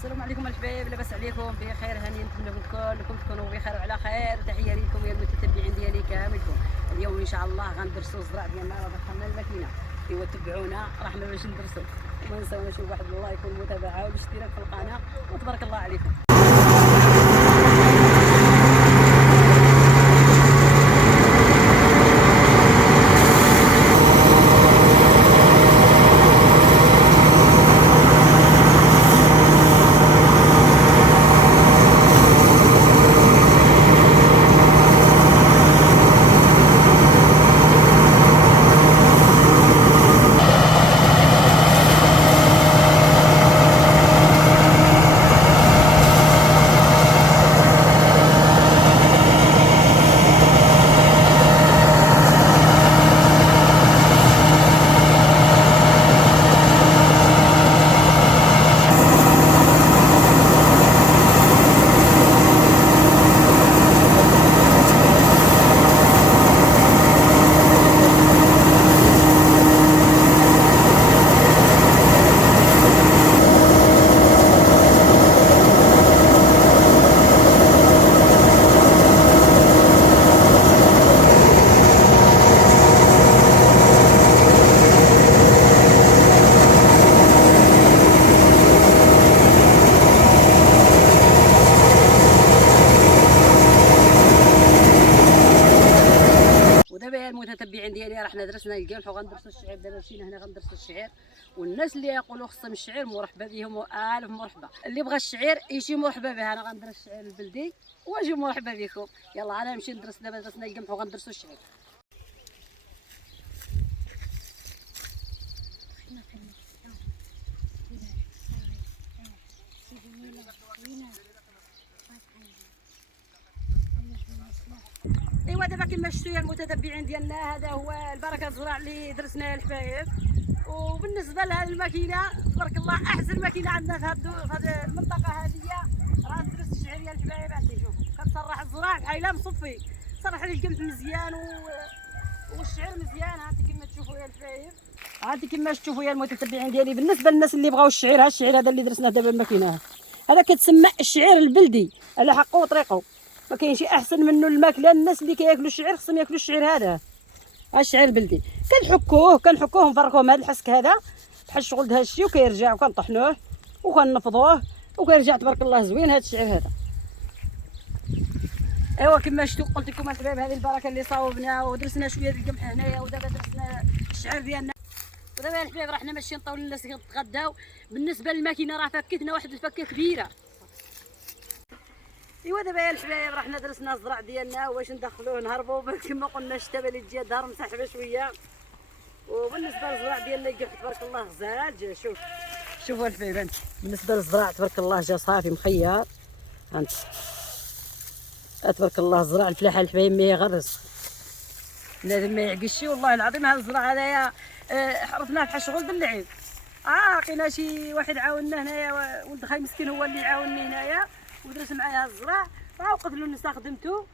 السلام عليكم الحبايب، لاباس عليكم؟ بخير، هاني نتمنى كلكم تكونوا بخير وعلى خير. تحيه لكم يا المتتبعين ديالي كاملكم. اليوم ان شاء الله غندرسوا الزرع ديالنا ودخلنا الماكينه. ايوا تبعونا رحنا باش ندرسوا وما نساوناش. واحد الله يكون متابعه والاشتراك في القناه وتبارك الله عليكم. ودابا يا المتتبعين ديالي رحنا درسنا القمح وغندرسوا الشعير. دابا مشينا هنا غندرسوا الشعير، والناس اللي يقولوا خصهم الشعير مرحبا بهم والف مرحبا. اللي بغى الشعير يجي مرحبا به. انا غندرس الشعير البلدي واجي مرحبا بكم. يلا انا نمشي ندرس. دابا درسنا القمح وغندرسوا الشعير. ايوا دابا كما شفتوا يا المتتبعين ديالنا، هذا هو البركه الزراع اللي درسناه الحبايب. وبالنسبه لهذه الماكينه تبارك الله احسن ماكينه عندنا في هذه المنطقه هذه. راه درست الشعير يا الحبايب. عندي شوف كتصرح الزراع بحال مصفي، صرح لي القمح مزيان والشعير مزيان. هانتي كما تشوفوا يا الحبايب، هانتي كما تشوفوا يا المتتبعين ديالي. بالنسبه للناس اللي بغاو الشعير، ها الشعير هذا اللي درسناه دابا الماكينه، هذا كتسمى الشعير البلدي على حقه وطريقه. ما كاينش احسن منه الماكله. الناس اللي كياكلوا الشعير خصهم ياكلوا الشعير هذا، الشعير البلدي. كنحكوه ونفركوه. هذا الحسك هذا بحال الشغل د هذا الشيء، وكيرجع وكنطحنوه وكنفضوه وكيرجع تبارك الله زوين هذا الشعير هذا. ايوا كما شفتوا قلت لكم الحبايب، هذه البركه اللي صاوبنا ودرسنا شويه ديال القمح هنايا، ودابا درسنا الشعير ديالنا. ودابا يا الحبايب رحنا ماشيين نطيو للناس اللي كيتغداو. بالنسبه للماكينه راه فكتنا واحد الفكه كبيره. ايوا دابا يا الحبايب رحنا درسنا الزرع ديالنا واش ندخلوه نهربوا كما قلنا الشتا اللي تجي الدار مسحبه شويه. وبالنسبه للزرع ديالنا القمح تبارك الله غزال جا. شوفوا الحبايب، بالنسبه للزرع تبارك الله جا صافي مخير. هانت تبارك الله الزرع الفلاحه الحبايب ما يغرس، بنادم ما يعقش. والله العظيم هذا الزرع هذايا حرفناه بحال شغل د اللعب. لقينا شي واحد عاوننا هنايا، ولد خاي مسكين هو اللي عاونني هنايا ودرس معايا الزرع. وقلت له استخدمته.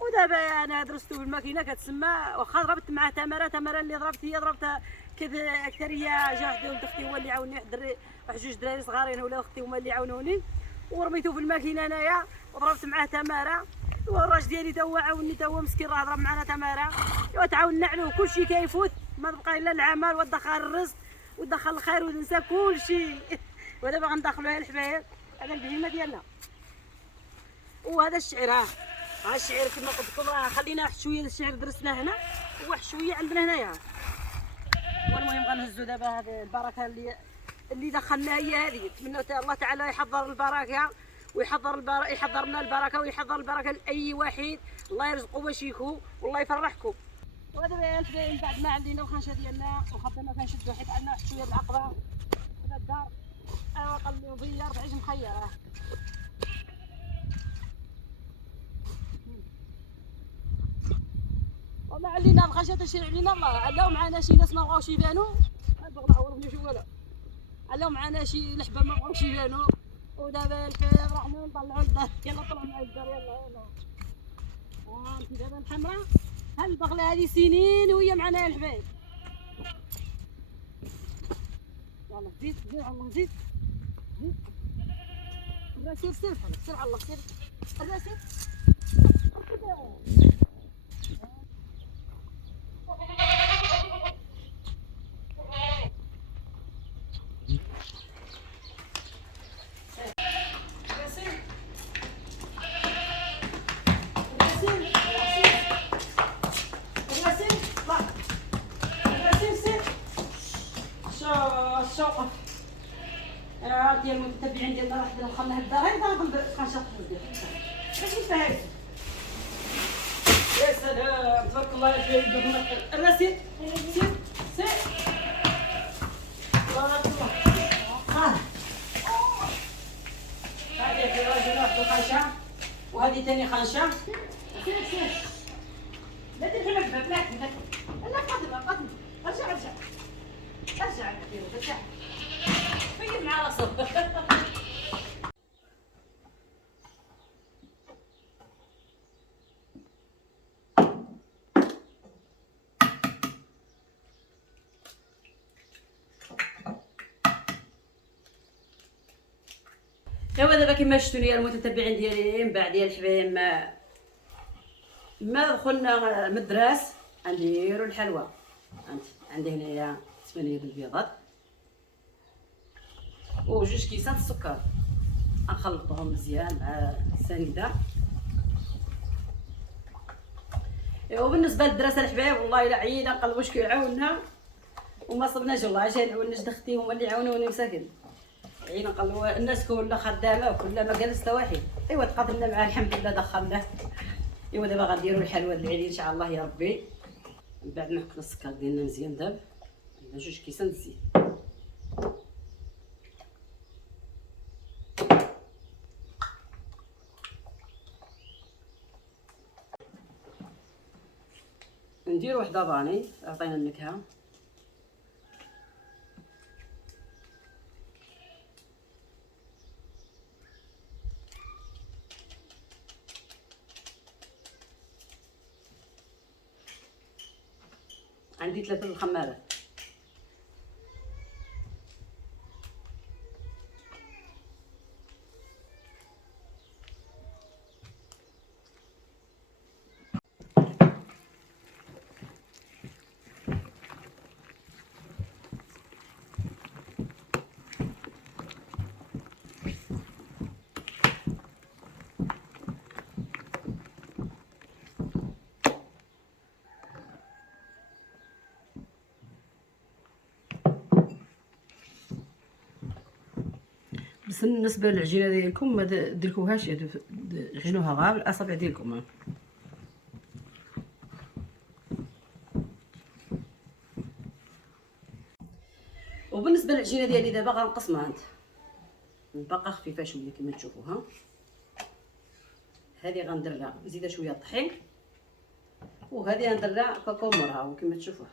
ودابا انا درستو بالماكينه كتسمى. واخا ضربت معاه تمره اللي ضربت هي ضربتها كذا اكثريه. جا واحد ولد اختي هو اللي عاونني، واحد جوج دراري صغارين ولاد اختي هما اللي عاونوني. ورميتو في الماكينه انايا وضربت معاه تمره. والراجل ديالي تا هو عاونني، تا هو مسكين راه ضرب معنا تمره. وتعاوننا عليه. كلشي كيفوت، ما بقى الا العمل ودخل الرزق ودخل الخير وننسى كلشي. ودابا غندخلوها الحبايب. هذا البهيمه ديالنا وهذا الشعير. ها الشعير كما قلت لكم راه خلينا واحد شويه الشعير درسنا هنا وواحد شويه عندنا هنايا. والمهم غنهزوا دابا هذه البركه اللي دخلناها هي هذه. نتمنى الله تعالى يحضر البركه يحضر لنا البركه ويحضر البركه لاي واحد. الله يرزقوا باش يكون والله يفرحكم. ودابا يا الحبايب بعد ما عندنا الخنشه ديالنا وخدنا كنشدوا حيت عندنا واحد شويه العقبه هذا الدار. قلبي ضيار تعيش مخيره. والله علينا الخشيه تشري علينا الله. علاو معنا شي ناس ما بغاوش يبانوا. بغا نعورهم شي ولا علاو معنا شي لحبه ما بغاوش يبانوا. ودابا يا الحبايب رحنا نطلعوا الدار. يلا طلعوا معايا الدار. يلا انت دابا الحمراء ها البغله هذه سنين وهي معنا يا الحبايب. يلا زيد الله زيد. سير سير حالك، سير على الله، سير سير. شوقف ديال المتتبعين ديالنا راه حدا دخلنا هاد الدار غير غنشاط ماشي فاهم. يا سلام تبارك الله يا سيدي انا سير سير سير تبارك الله. هذه في راجل واحد الخنشه وهذه ثاني خنشه. سير سير لا تمشي لك الباب، لا قدم ارجع ارجع ارجع فين مع راسك. ايوا دابا كما شفتوني المتتبعين ديالي من بعد ديال الحبايب ما دخلنا المدراس غنديروا الحلوى. عندي هنايا 8 د البيضات وجوج كيسات السكر غنخلطهم مزيان مع السنيده. ايوا بالنسبه للدراسه الحبايب والله الا عيينا نقلبوا واش كيعاوننا وما صبناش والله عشان العناش دختي هما اللي عاونوني مساكن. عيينا نقلبوا الناس كلها خدامه وكلها ما جالس حتى واحد. ايوا تقاتلنا معاه الحمد لله دخلناه. ايوا دابا غنديروا الحلوى العيدين ان شاء الله يا ربي. من بعد ما حكنا السكر ديالنا مزيان داب عندنا جوج كيسان الزيت. ندير وحده باني عطينا النكهه. عندي 3 الخمارات. بس بالنسبه للعجينه ديالكم ما ديركوهاش عجنوها غير بالاصابع ديالكم. وبالنسبه للعجينه ديالي دابا غنقسمها باقا خفيفه شويه كما تشوفوها. هذه غندير لها نزيدها شويه الطحين وهذه غندير لها كاكاو مرها كما تشوفوها.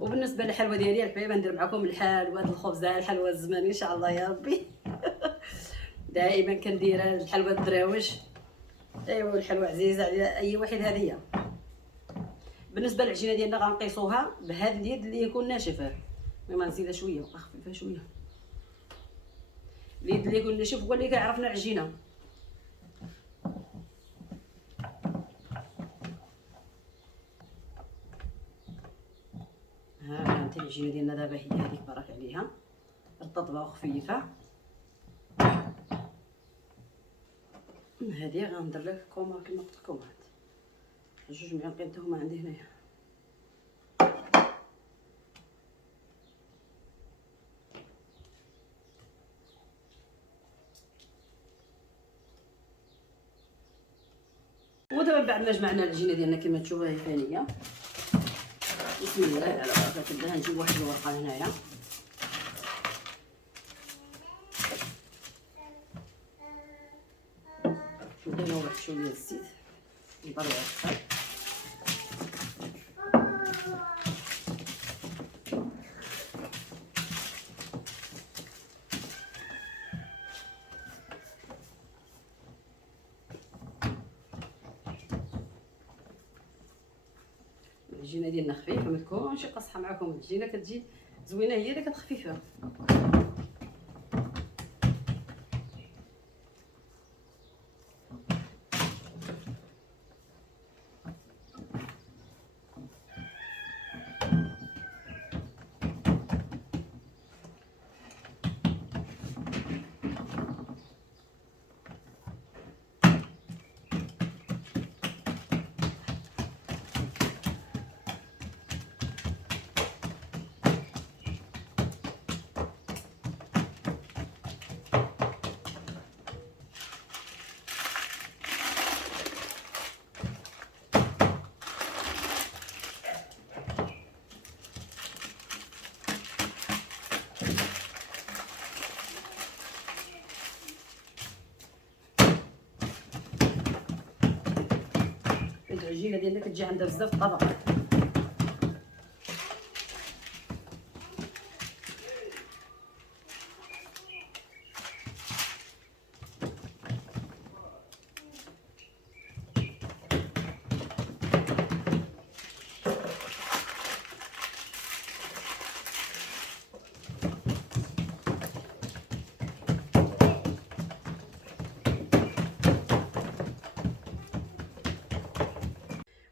وبالنسبه للحلوى ديالي الحبايب ندير معكم الحلوى الخبزه الحلوى الزماني ان شاء الله يا ربي. دائما كندير الحلوى الدراوش. ايوا الحلوى عزيزه على اي واحد. هذه هي. بالنسبه للعجينه ديالنا غنقيسوها بهذا اليد اللي يكون ناشف. ما نزيدها شويه نخففها شويه. اليد اللي يكون ناشف هو اللي كيعرفنا العجينه. ها انت العجينه ديالنا دابا هي هذيك بارك عليها رطبه وخفيفه. هذه غندير لك كومه كما قلت لكم هاد جوج معالق هما عندي هنايا. ودابا بعد ما جمعنا العجينه ديالنا كما تشوفوها هي ثانيه. بسم الله على بركه الله. نجيب واحد الورقه هنايا نديرو واحد شويه الزيت نطلعوها. العجينه ديالنا خفيفه، ما تكونش قاصحه معكم. العجينه كتجي زوينه هي اللي كتخفيفها. العجينه ديالنا كتجي عندها بزاف طبقات.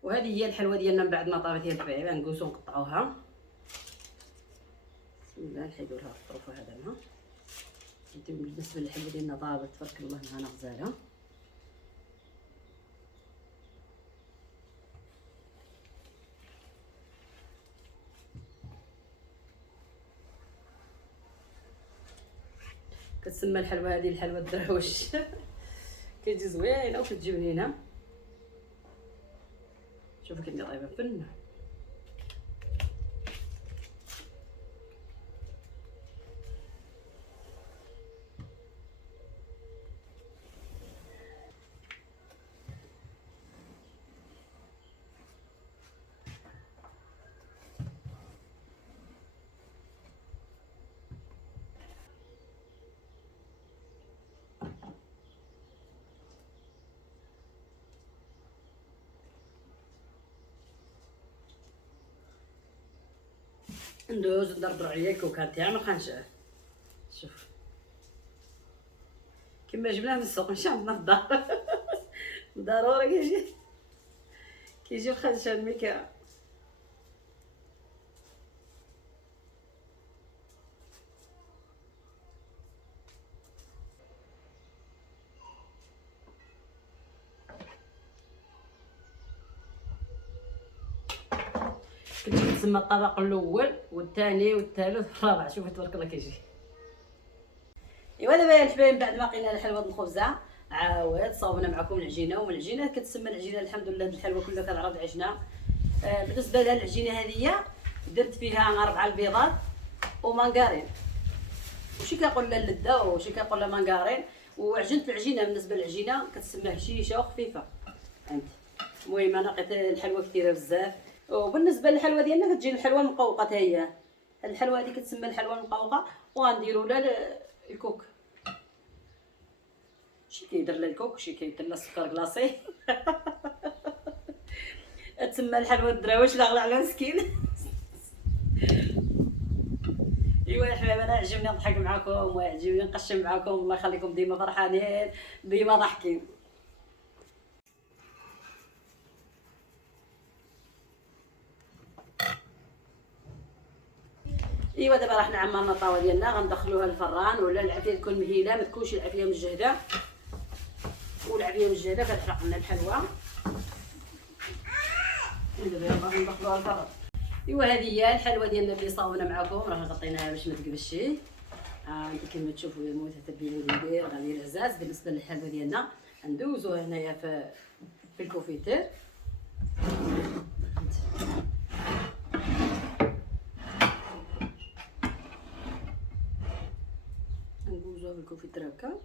وهذه هي الحلوه ديالنا من بعد ما طابت هي الحبايب. غنقوسو نقطعوها. بسم الله نحيدو لها الطروف هذا لها. بالنسبه للحلوه ديالنا طابت تبارك الله معنا غزاله. كتسمى الحلوه هذه الحلوه الدراوش. كتجي زوينه وكتجي بنينه. شوفوا كي طايبه فنه. ندوز ندردر عليا الكوكا تاعي ما خانش. شوف كيما جبناه من السوق ماشي عندنا في الدار. ضروري كيجي الخنشه الميكا. كتجي تسمى الطبق الاول والثاني والثالث والرابع. شوفوا تبارك الله كيجي. ايوا دابا يا الحبايب بعد ما لقينا الحلوه الخبزه عاود صاوبنا معكم العجينه. والعجينه كتسمى العجينه الحمد لله الحلوه كلها كنعرض عجنه. بالنسبه لها العجينه هذه درت فيها 4 البيضات ومانكارين. وشي كيقول لها اللذه وشي كيقول لها مانكارين. وعجنت العجينه. بالنسبه للعجينه كتسمى هشيشه وخفيفه. فهمتي. المهم انا لقيت الحلوه كثيره بزاف. وبالنسبه للحلوه ديالنا كتجي الحلوه المقوقه حتى هي. الحلوه هذه كتسمى الحلوه المقوقه. وغنديروا لها الكوك. شي كيدير لها الكوك شي كيدير لها السكر كلاصي. تسمى الحلوه الدراوش لا غلا على مسكين. ايوا يا حبايبي انا عجبني نضحك معكم ويعجبني نقشم معكم. الله يخليكم ديما فرحانين ديما ضاحكين. ايوا دابا راح عمرنا الطاوه ديالنا غندخلوها للفران. ولا العافيه تكون مهيله ما تكونش العافيه مجهده. والعافيه مجهده كتحرق لنا الحلوه. دابا يلاه ندخلوها للفران. ايوا هذه هي الحلوه ديالنا اللي صاوبنا معكم. راه غطيناها باش ما تقبش. انت كما تشوفوا الموت التبيله ديال غادي العزاز. بالنسبه للحلوه ديالنا ندوزوها هنايا في الكوفيتير. ندوزوها في الكوفيتير هكا.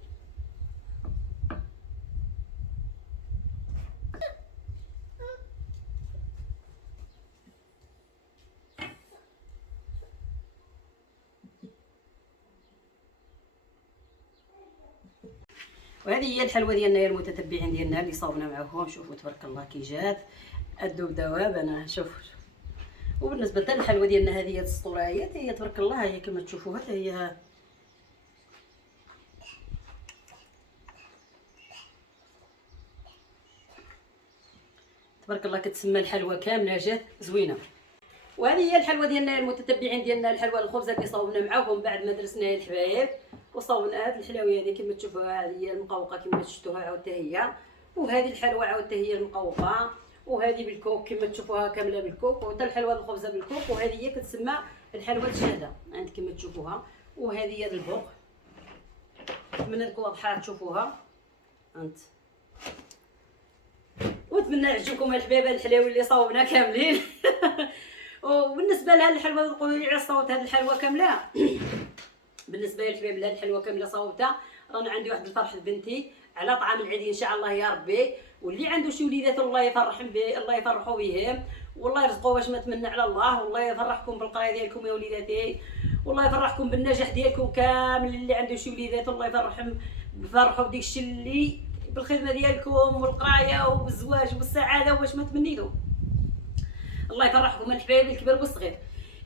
وهذه هي الحلوه ديالنا يا المتتبعين ديالنا اللي صاوبنا معاهم. شوفوا تبارك الله كي جات الذوب دواب. انا شوف. وبالنسبه حتى الحلوه ديالنا هذه السطوره هي تبارك الله هي كما تشوفوها هي تبارك الله كتسمى الحلوه كامله جات زوينه. وهذه هي الحلوه ديالنا المتتبعين ديالنا، الحلوه الخبزه اللي صاوبنا معاكم بعد ما درسناها الحبايب. وصاوبنا هذه الحلاوه هذه كما تشوفوها، هذه هي المقوقه كما شفتوها عاود حتى هي. وهذه الحلوه عاود حتى هي المقوقه، وهذه بالكوك كما تشوفوها كامله بالكوك، وحتى الحلوه الخبزه بالكوك. وهذه هي كتسمى الحلوه الشهده عند كما تشوفوها. وهذه هي البوق، نتمنى لكم واضحه تشوفوها انت. ونتمنى يعجبكم الحبايب الحلاوي اللي صاوبنا كاملين. وبالنسبه لهاد الحلوه تقولوا لي على صوت هاد الحلوه كامله. بالنسبه لي الحبايب لهاد الحلوه كامله صوتها، رانا عندي واحد الفرح لبنتي على طعام العيد ان شاء الله يا ربي. واللي عنده شي وليدات الله يفرحهم الله يفرحوا بهم، والله يرزقوا واش ما تمنى على الله. والله يفرحكم بالقرايه ديالكم يا وليداتي، والله يفرحكم بالنجاح ديالكم كامل. اللي عنده شي وليدات الله يفرحهم بفرحوا بديك الشيء اللي بالخدمه ديالكم والقرايه والزواج والسعاده واش ما تمنيتوا. الله يفرحكم الحبايب الكبير والصغير.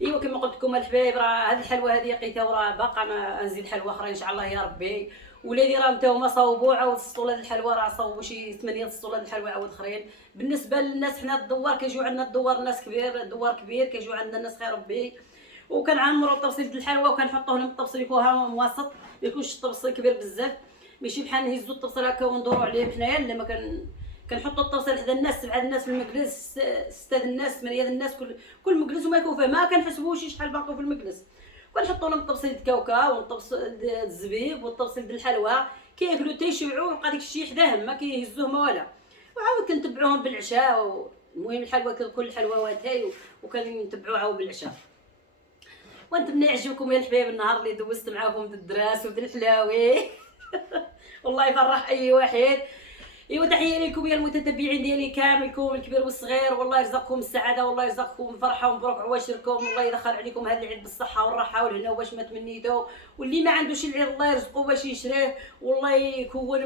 ايوا كما قلت لكم الحبايب راه هذه الحلوه هذه لقيتها وراه باقا ما نزيد حلوه اخرى ان شاء الله يا ربي. ولادي راهم تا هما صاوبوا عاود سطوا هذه الحلوه، راه صاوبوا شي 8 سطول هذه الحلوه عاود اخرين. بالنسبه للناس حنا الدوار كيجيو عندنا الدوار ناس كبير، دوار كبير كيجيو عندنا الناس خير ربي. وكنعمروا الطبسيل د الحلوه وكنحطوه لهم الطبسيل يكونها متوسط، ما يكونش الطبسيل كبير بزاف. ماشي بحال نهزوا الطبسيل هكا وندوروا عليه حنايا، لا ما كنحطوا الطبسيل حدا الناس، 7 الناس في المجلس، 6 الناس، 8 الناس، كل مجلس وما يكون فيه ما كنحسبوش شحال باقي في المجلس. كنحطوا لهم الطبسيل د الكاوكا والطبسيل د الزبيب والطبسيل د الحلوى، كياكلوا تيشبعوا ويبقى داك الشيء حداهم ما كيهزوه ما والو. وعاود كنتبعوهم بالعشاء. المهم الحلوى كل الحلويات هاي وكنتبعوها عاود بالعشاء. ونتمنى يعجبكم يا الحبايب النهار اللي دوزت معاكم د الدراس ود الحلاوي. والله يفرح اي واحد. ايوا تحيه لكم يا المتتبعين ديالي كاملكم الكبير والصغير، والله يرزقكم السعاده والله يرزقكم الفرحه ومبروك عواشركم. والله يدخل عليكم هذا العيد بالصحه والراحه والهنا واش ما تمنيتو. واللي ما عندوش العيد الله يرزقه باش يشريه، والله يكون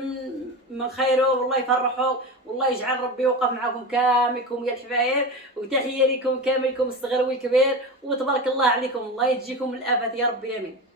من خيره، والله يفرحوا، والله يجعل ربي يوقف معكم كاملكم يا الحبايب. وتحيه لكم كاملكم الصغير والكبير، وتبارك الله عليكم، الله يجيكم من الافات يا ربي امين.